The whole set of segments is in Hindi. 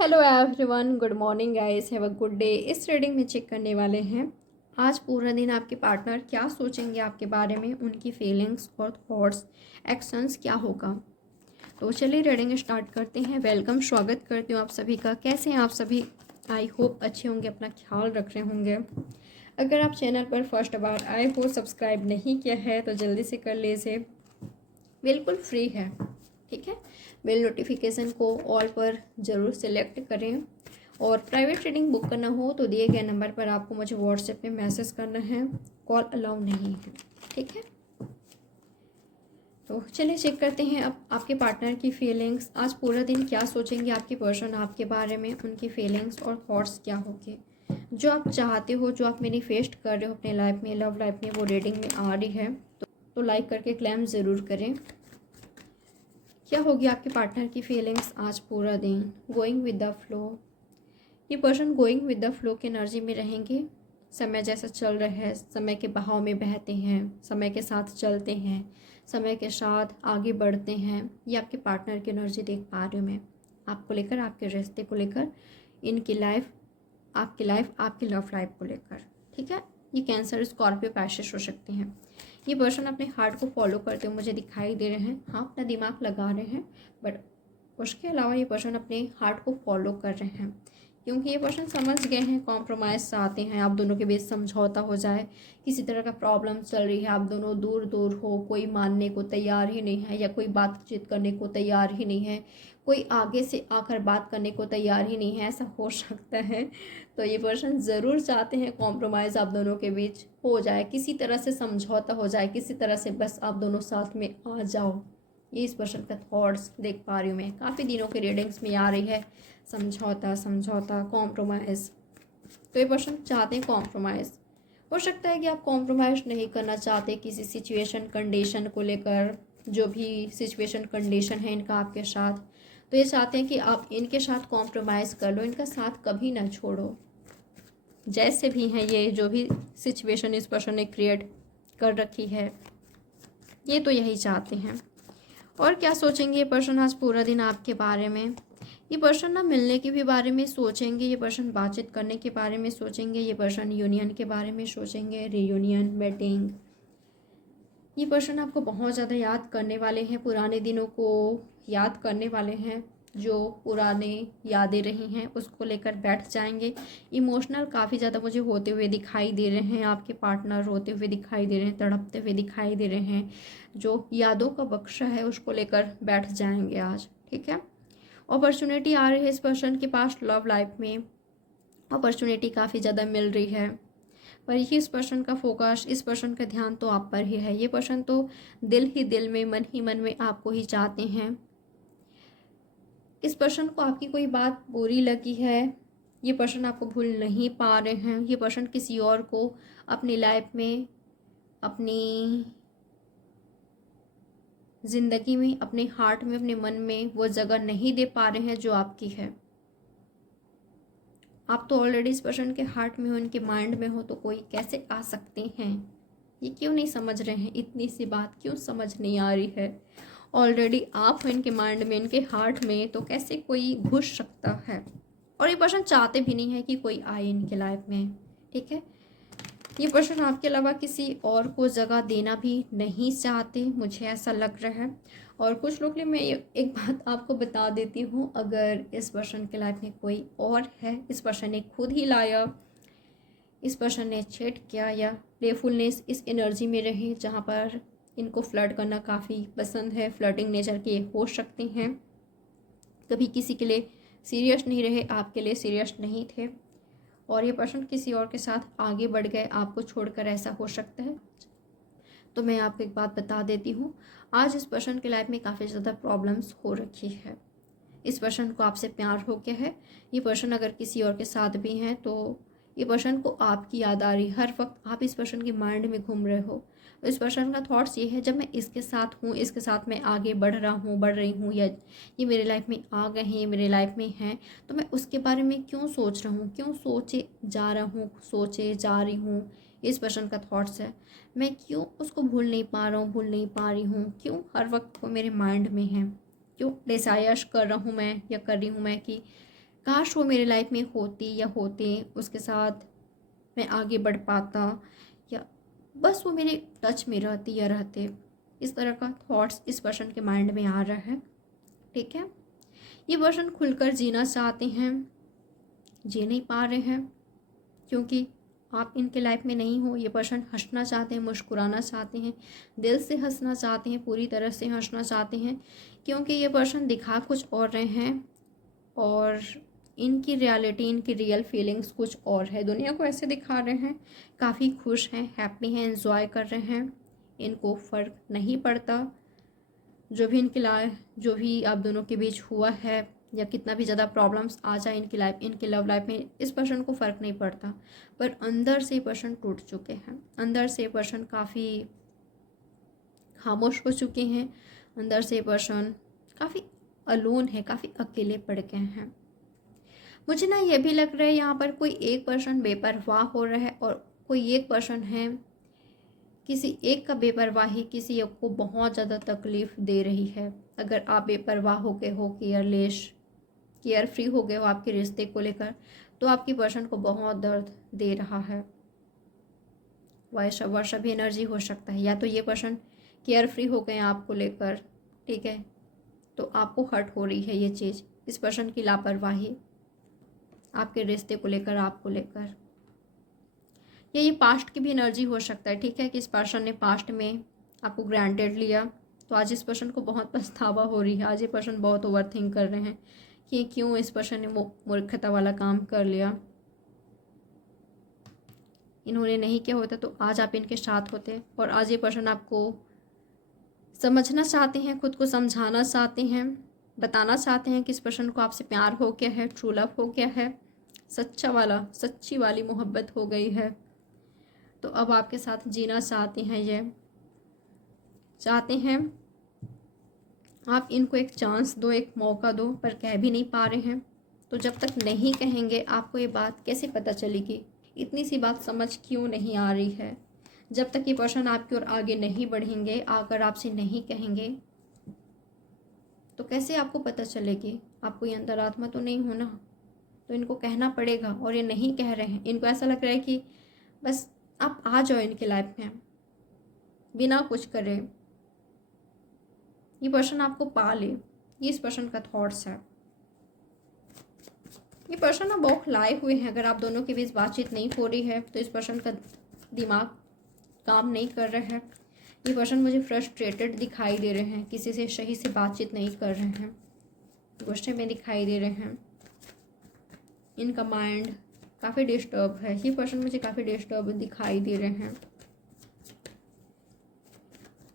Hello everyone, good morning guys, have a good day. इस रीडिंग में चेक करने वाले हैं आज पूरा दिन आपके पार्टनर क्या सोचेंगे आपके बारे में, उनकी फीलिंग्स और थॉट्स, एक्शंस क्या होगा। तो चलिए रीडिंग स्टार्ट करते हैं। वेलकम, स्वागत करती हूँ आप सभी का। कैसे हैं आप सभी? आई होप अच्छे होंगे, अपना ख्याल रख रहे होंगे। अगर आप चैनल पर फर्स्ट बार आए हो, सब्सक्राइब नहीं किया है तो जल्दी से कर लीजिए, बिल्कुल फ्री है। ठीक है, बेल नोटिफिकेशन को ऑल पर ज़रूर सेलेक्ट करें। और प्राइवेट रीडिंग बुक करना हो तो दिए गए नंबर पर आपको मुझे व्हाट्सएप में मैसेज करना है, कॉल अलाउ नहीं है। ठीक है, तो चलिए चेक करते हैं अब आपके पार्टनर की फीलिंग्स। आज पूरा दिन क्या सोचेंगे आपके पर्सन आपके बारे में, उनकी फीलिंग्स और थॉट्स क्या होंगे। जो आप चाहते हो, जो आप मैनिफेस्ट कर रहे हो अपने लाइफ में, लव लाइफ में, वो रीडिंग में आ रही है तो लाइक करके क्लेम ज़रूर करें। क्या होगी आपके पार्टनर की फीलिंग्स आज पूरा दिन? Going with the flow. ये person going with the flow की एनर्जी में रहेंगे। समय जैसा चल रहा है, समय के बहाव में बहते हैं, समय के साथ चलते हैं, समय के साथ आगे बढ़ते हैं। ये आपके पार्टनर की एनर्जी देख पा रही हूँ मैं, आपको लेकर, आपके रिश्ते को लेकर, इनकी लाइफ, आपकी लव लाइफ को लेकर। ठीक है, ये कैंसर, स्कॉर्पियो, पैशेस हो सकते हैं। ये पर्सन अपने हार्ट को फॉलो करते हुए मुझे दिखाई दे रहे हैं। हाँ, अपना दिमाग लगा रहे हैं, बट उसके अलावा ये पर्सन अपने हार्ट को फॉलो कर रहे हैं, क्योंकि ये पर्सन समझ गए हैं कॉम्प्रोमाइज़ चाहते हैं, आप दोनों के बीच समझौता हो जाए। किसी तरह का प्रॉब्लम चल रही है, आप दोनों दूर दूर हो, कोई मानने को तैयार ही नहीं है या कोई बातचीत करने को तैयार ही नहीं है, कोई आगे से आकर बात करने को तैयार ही नहीं है, ऐसा हो सकता है। तो ये पर्सन ज़रूर चाहते हैं कॉम्प्रोमाइज़ आप दोनों के बीच हो जाए, किसी तरह से समझौता हो जाए, किसी तरह से बस आप दोनों साथ में आ जाओ। ये इस पर्सन का थॉट्स देख पा रही हूँ मैं, काफ़ी दिनों के रीडिंग्स में आ रही है। समझौता समझौता, कॉम्प्रोमाइज़। तो ये पर्सन चाहते हैं कॉम्प्रोमाइज़। हो सकता है कि आप कॉम्प्रोमाइज़ नहीं करना चाहते किसी सिचुएशन कंडीशन को लेकर, जो भी सिचुएशन कंडीशन है इनका आपके साथ। तो ये चाहते हैं कि आप इनके साथ कॉम्प्रोमाइज़ कर लो, इनका साथ कभी ना छोड़ो। जैसे भी हैं ये, जो भी सिचुएशन इस पर्सन ने क्रिएट कर रखी है, ये तो यही चाहते हैं। और क्या सोचेंगे ये पर्सन आज पूरा दिन आपके बारे में? ये पर्सन ना मिलने के भी बारे में सोचेंगे, ये पर्सन बातचीत करने के बारे में सोचेंगे, ये पर्सन यूनियन के बारे में सोचेंगे, रीयूनियन, मीटिंग। ये पर्सन आपको बहुत ज़्यादा याद करने वाले हैं, पुराने दिनों को याद करने वाले हैं। जो पुराने यादें रही हैं उसको लेकर बैठ जाएंगे। इमोशनल काफ़ी ज़्यादा मुझे होते हुए दिखाई दे रहे हैं, आपके पार्टनर रोते हुए दिखाई दे रहे हैं, तड़पते हुए दिखाई दे रहे हैं। जो यादों का बक्सा है उसको लेकर बैठ जाएंगे आज। ठीक है, अपॉर्चुनिटी आ रही है इस पर्सन के पास लव लाइफ में, अपॉर्चुनिटी काफ़ी ज़्यादा मिल रही है। पर ये इस पर्सन का फोकस, इस पर्सन का ध्यान तो आप पर ही है। ये पर्सन तो दिल ही दिल में, मन ही मन में आपको ही चाहते हैं। इस पर्सन को आपकी कोई बात बुरी लगी है, ये पर्सन आपको भूल नहीं पा रहे हैं। ये पर्सन किसी और को अपनी लाइफ में, अपनी ज़िंदगी में, अपने हार्ट में, अपने मन में वो जगह नहीं दे पा रहे हैं जो आपकी है। आप तो ऑलरेडी इस पर्सन के हार्ट में हो, उनके माइंड में हो, तो कोई कैसे आ सकते हैं? ये क्यों नहीं समझ रहे हैं? इतनी सी बात क्यों समझ नहीं आ रही है? ऑलरेडी आप हो इनके माइंड में, इनके हार्ट में, तो कैसे कोई घुस सकता है? और ये पर्सन चाहते भी नहीं है कि कोई आए इनके लाइफ में। ठीक है, ये पर्सन आपके अलावा किसी और को जगह देना भी नहीं चाहते, मुझे ऐसा लग रहा है। और कुछ लोग के लिए मैं एक बात आपको बता देती हूँ, अगर इस पर्सन के लाइफ में कोई और है, इस पर्सन ने खुद ही लाया, इस पर्सन ने चैट किया, या प्लेफुलनेस इस एनर्जी में रहे जहाँ पर इनको फ्लर्ट करना काफ़ी पसंद है, फ्लर्टिंग नेचर के हो सकते हैं, कभी किसी के लिए सीरियस नहीं रहे, आपके लिए सीरियस नहीं थे, और ये पर्सन किसी और के साथ आगे बढ़ गए, आपको छोड़कर, ऐसा हो सकता है। तो मैं आपको एक बात बता देती हूँ, आज इस पर्सन के लाइफ में काफ़ी ज़्यादा प्रॉब्लम्स हो रखी है। इस पर्सन को आपसे प्यार हो गया है। ये पर्सन अगर किसी और के साथ भी हैं तो ये पर्सन को आपकी याद आ रही है हर वक्त, आप इस पर्सन के माइंड में घूम रहे हो। तो इस पर्सन का थॉट्स ये है, जब मैं इसके साथ हूँ, इसके साथ मैं आगे बढ़ रहा हूँ, बढ़ रही हूँ, या ये मेरे लाइफ में आ गए हैं, ये मेरे लाइफ में हैं, तो मैं उसके बारे में क्यों सोच रहा हूँ, क्यों सोचे जा रहा हूँ, सोचे जा रही हूँ। इस पर्सन का थॉट्स है, मैं क्यों उसको भूल नहीं पा रहा हूँ, भूल नहीं पा रही हूँ, क्यों हर वक्त वो मेरे माइंड में है, क्यों डिसायर्स कर रहा हूँ मैं, या कर रही हूँ मैं कि काश वो मेरे लाइफ में होती या होते, उसके साथ मैं आगे बढ़ पाता, या बस वो मेरे टच में रहती या रहते। इस तरह का थॉट्स इस पर्सन के माइंड में आ रहा है। ठीक है, ये पर्सन खुलकर जीना चाहते हैं, जी नहीं पा रहे हैं क्योंकि आप इनके लाइफ में नहीं हो। ये पर्सन हंसना चाहते हैं, मुस्कुराना चाहते हैं, दिल से हंसना चाहते हैं, पूरी तरह से हंसना चाहते हैं, क्योंकि ये पर्सन दिखा कुछ और रहे हैं और इनकी रियलिटी, इनकी रियल फीलिंग्स कुछ और है। दुनिया को ऐसे दिखा रहे हैं, काफ़ी खुश हैं, हैप्पी हैं, एंजॉय कर रहे हैं, इनको फ़र्क नहीं पड़ता जो भी इनके लाइफ, जो भी आप दोनों के बीच हुआ है, या कितना भी ज़्यादा प्रॉब्लम्स आ जाए इनकी लाइफ, इनके लव लाइफ में, इस पर्सन को फ़र्क नहीं पड़ता। पर अंदर से ये पर्सन टूट चुके हैं, अंदर से ये पर्सन काफ़ी खामोश हो चुके हैं, अंदर से ये पर्सन काफ़ी अलोन है, काफ़ी अकेले पड़ गए हैं। मुझे ना ये भी लग रहा है यहाँ पर कोई एक पर्सन बेपरवाह हो रहा है और कोई एक पर्सन है, किसी एक का बेपरवाही किसी एक को बहुत ज़्यादा तकलीफ़ दे रही है। अगर आप बेपरवाह हो गए हो, केयर फ्री हो गए हो आपके रिश्ते को लेकर, तो आपकी पर्सन को बहुत दर्द दे रहा है। वर्षा भी एनर्जी हो सकता है, या तो ये पर्सन केयर फ्री हो गए हैं आपको लेकर, ठीक है, तो आपको हर्ट हो रही है ये चीज़, इस पर्सन की लापरवाही आपके रिश्ते को लेकर, आपको लेकर, या ये पास्ट की भी एनर्जी हो सकता है। ठीक है, कि इस पर्सन ने पास्ट में आपको ग्रांटेड लिया, तो आज इस पर्सन को बहुत पछतावा हो रही है। आज ये पर्सन बहुत ओवर थिंक कर रहे हैं कि क्यों इस पर्सन ने मूर्खता वाला काम कर लिया, इन्होंने नहीं किया होता तो आज आप इनके साथ होते। और आज ये पर्सन आपको समझना चाहते हैं, खुद को समझाना चाहते हैं, बताना चाहते हैं कि इस पर्सन को आपसे प्यार हो गया है, ट्रू लव हो गया है, सच्ची वाली मोहब्बत हो गई है। तो अब आपके साथ जीना चाहते हैं, ये चाहते हैं आप इनको एक चांस दो, एक मौका दो, पर कह भी नहीं पा रहे हैं। तो जब तक नहीं कहेंगे आपको ये बात कैसे पता चलेगी, इतनी सी बात समझ क्यों नहीं आ रही है। जब तक ये पर्सन आपकी ओर आगे नहीं बढ़ेंगे, आकर आपसे नहीं कहेंगे, तो कैसे आपको पता चलेगी। आपको ये अंतरात्मा तो नहीं होना, तो इनको कहना पड़ेगा। और ये नहीं कह रहे हैं, इनको ऐसा लग रहा है कि बस आप आ जाओ इनके लाइफ में बिना कुछ करे, ये पर्सन आपको पा ले। ये इस पर्सन का थॉट्स है। ये पर्सन ना बौखलाए हुए हैं। अगर आप दोनों के बीच बातचीत नहीं हो रही है तो इस पर्सन का दिमाग काम नहीं कर रहा है। ये पर्सन मुझे फ्रस्ट्रेटेड दिखाई दे रहे हैं, किसी से सही से बातचीत नहीं कर रहे हैं, गुस्से में दिखाई दे रहे हैं। इनका माइंड काफ़ी डिस्टर्ब है। ये पर्सन मुझे काफ़ी डिस्टर्ब दिखाई दे रहे हैं।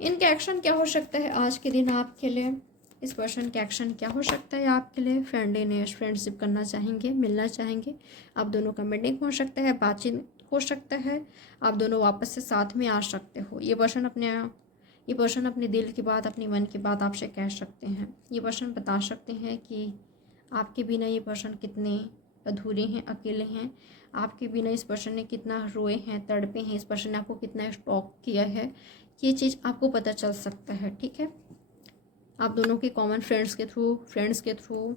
इनका एक्शन क्या हो सकता है आज के दिन आपके लिए, इस पर्सन का एक्शन क्या हो सकता है आपके लिए। फ्रेंडलीनेस, फ्रेंडशिप करना चाहेंगे, मिलना चाहेंगे, आप दोनों का मीटिंग हो सकता है, बातचीत हो सकता है, आप दोनों वापस से साथ में आ सकते हो। ये पर्सन अपने दिल की बात, अपनी मन की बात आपसे कह सकते हैं। ये पर्सन बता सकते हैं कि आपके बिना ये पर्सन कितने अधूरे हैं, अकेले हैं। आपके बिना इस पर्सन ने कितना रोए हैं, तड़पे हैं, इस पर्सन ने आपको कितना स्टॉक किया है, ये चीज़ आपको पता चल सकता है। ठीक है, आप दोनों के कॉमन फ्रेंड्स के थ्रू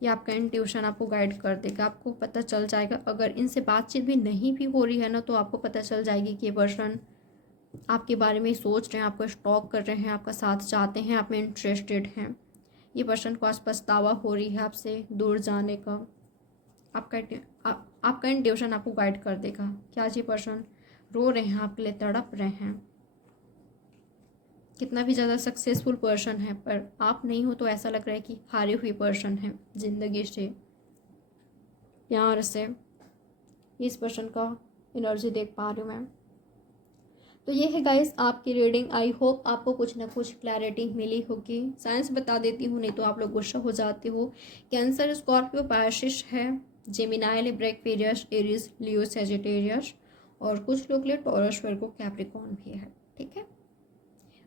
या आपका इंट्यूशन आपको गाइड कर देगा, आपको पता चल जाएगा। अगर इनसे बातचीत भी नहीं भी हो रही है ना, तो आपको पता चल जाएगी कि ये पर्सन आपके बारे में सोच रहे हैं, आपको स्टॉक कर रहे हैं, आपका साथ चाहते हैं, आप में इंटरेस्टेड हैं। ये पर्सन को आज पछतावा हो रही है आपसे दूर जाने का। आपका इंट्यूशन आपको गाइड कर देगा कि आज ये पर्सन रो रहे हैं, आपके लिए तड़प रहे हैं। कितना भी ज़्यादा सक्सेसफुल पर्सन है, पर आप नहीं हो, तो ऐसा लग रहा है कि हारे हुए पर्सन है ज़िंदगी से, प्यार से। इस पर्सन का एनर्जी देख पा रही हूँ मैं। तो ये है गाइस आपकी रीडिंग। आई होप आपको कुछ ना कुछ क्लैरिटी मिली होगी। साइंस बता देती हूँ, नहीं तो आप लोग गुस्सा हो जाते हो। कैंसर, स्कॉर्पियो, पाइसेस है, जेमिनाई, लिब्रा, एक्वेरियस, एरीज, लियो, सैजिटेरियस, और कुछ लोग लिए टॉरस, वर्गो, कैप्रिकॉर्न भी है। ठीक है,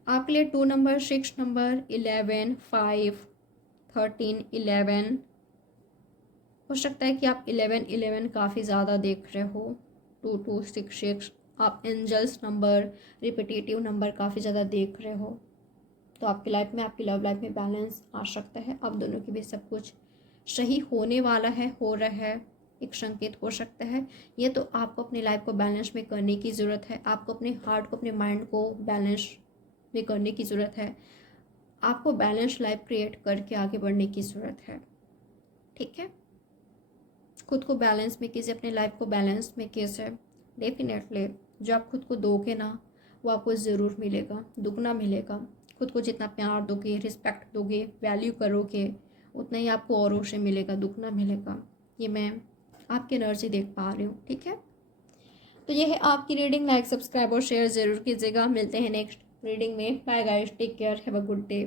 आपके लिए 2 नंबर, 6 नंबर, 11, 5, 13, 11 हो सकता है कि आप 11 काफ़ी ज़्यादा देख रहे हो। 2, 2, 6, 6 आप एंजल्स नंबर, रिपीटेटिव नंबर काफ़ी ज़्यादा देख रहे हो। तो आपकी लाइफ में, आपकी लव लाइफ में बैलेंस आ सकता है। आप दोनों के बीच सब कुछ सही होने वाला है, हो रहा है, एक संकेत हो सकता है। ये तो आपको अपनी लाइफ को बैलेंस में करने की ज़रूरत है, आपको अपने हार्ट को, अपने माइंड को बैलेंस में करने की ज़रूरत है, आपको बैलेंस लाइफ क्रिएट करके आगे बढ़ने की ज़रूरत है। ठीक है, खुद को बैलेंस में कीजिए, अपने लाइफ को बैलेंस में कीजिए। डेफिनेटली जो आप खुद को दोगे ना वो आपको ज़रूर मिलेगा, दुगना मिलेगा। खुद को जितना प्यार दोगे, रिस्पेक्ट दोगे, वैल्यू करोगे, उतना ही आपको औरों से मिलेगा, दुगना मिलेगा। ये मैं आपकी एनर्जी देख पा रही हूँ। ठीक है, तो ये है आपकी रीडिंग। लाइक, सब्सक्राइब और शेयर ज़रूर कीजिएगा। मिलते हैं नेक्स्ट रीडिंग में। Bye guys, take care, have a good day.